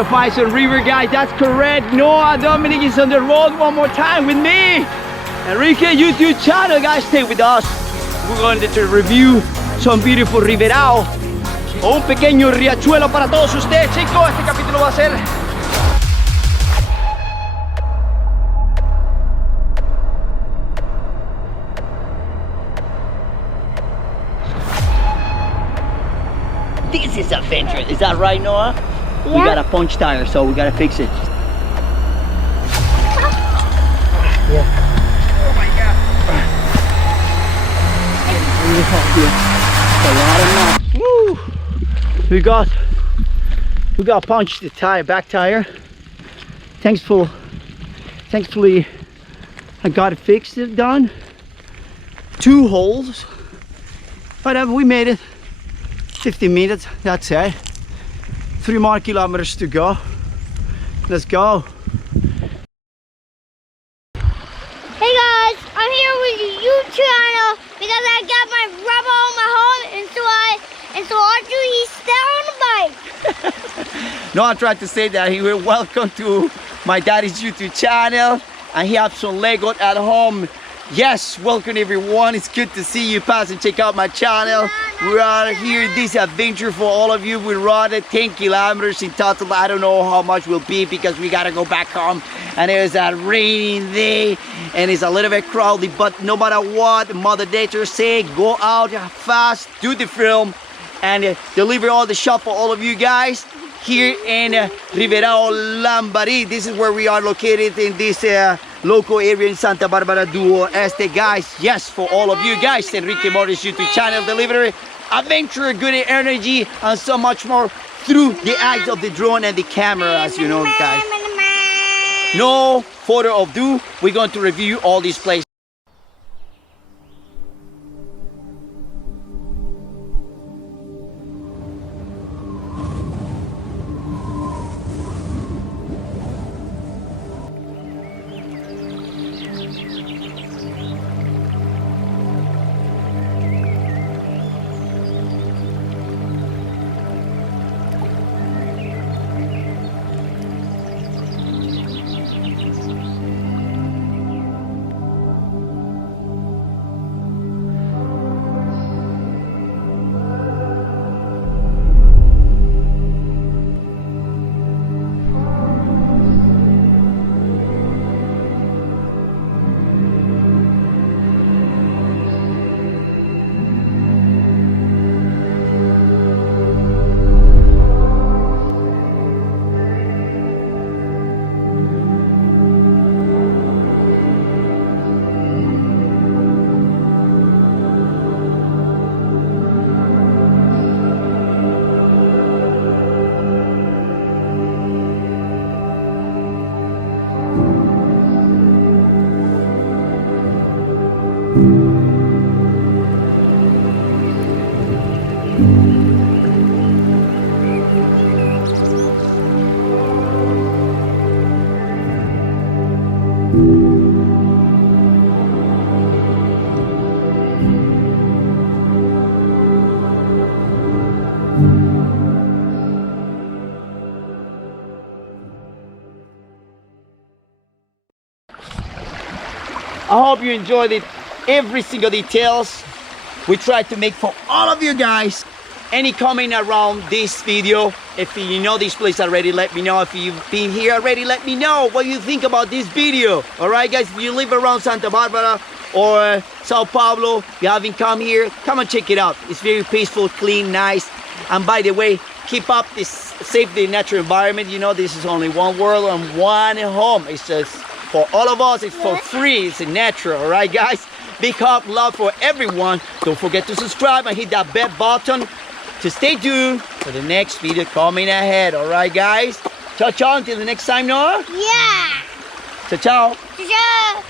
the Fácil River, guys. That's correct. Noah Dominic is on the road one more time with me. Enrique YouTube channel, guys. Stay with us. We're going to review some beautiful Ribeirão. Un pequeño riachuelo para todos ustedes, chicos. Este capítulo va a ser This is adventure. Is that right, Noah? Yeah. We got a punch tire, so we gotta fix it. Yeah. Oh my God. It's a lot of knots. Woo! We got punched the tire, back tire. Thankfully, I got it fixed, done. 2 holes. Whatever, we made it. 15 minutes, that's it. 3 more kilometers to go. Let's go. Hey guys, I'm here with the YouTube channel because I got my rubber on my home, and so Audrey, he's still on the bike. No, I tried to say that he will welcome to my daddy's YouTube channel, and he has some Lego at home. Yes, welcome everyone. It's good to see you. Pass and check out my channel. We are here this adventure for all of you. We rode 10 kilometers in total. I don't know how much will be because we gotta go back home, and it was a rainy day and it's a little bit crowded, but no matter what, Mother Nature say, go out fast, do the film, and deliver all the shop for all of you guys here in Ribeirão Lambari. This is where we are located in this local area in Santa Barbara do Este, guys. Yes, for all of you guys, Enrique Morris YouTube channel delivery, adventure, good energy, and so much more through the eyes of the drone and the camera, as you know, guys. No further ado, we're going to review all these places. I hope you enjoyed it, every single details we tried to make for all of you guys. Any comment around this video? If you know this place already, let me know. If you've been here already, let me know what you think about this video. Alright guys, if you live around Santa Barbara or Sao Paulo, you haven't come here, come and check it out. It's very peaceful, clean, nice. And by the way, keep up this safety natural environment. You know, this is only one world and one home. It's just for all of us, it's for free, it's natural. Alright guys, big hug, love for everyone. Don't forget to subscribe and hit that bell button to stay tuned for the next video coming ahead. Alright guys, ciao ciao, until the next time, Noah. Yeah. Ciao ciao. Ciao.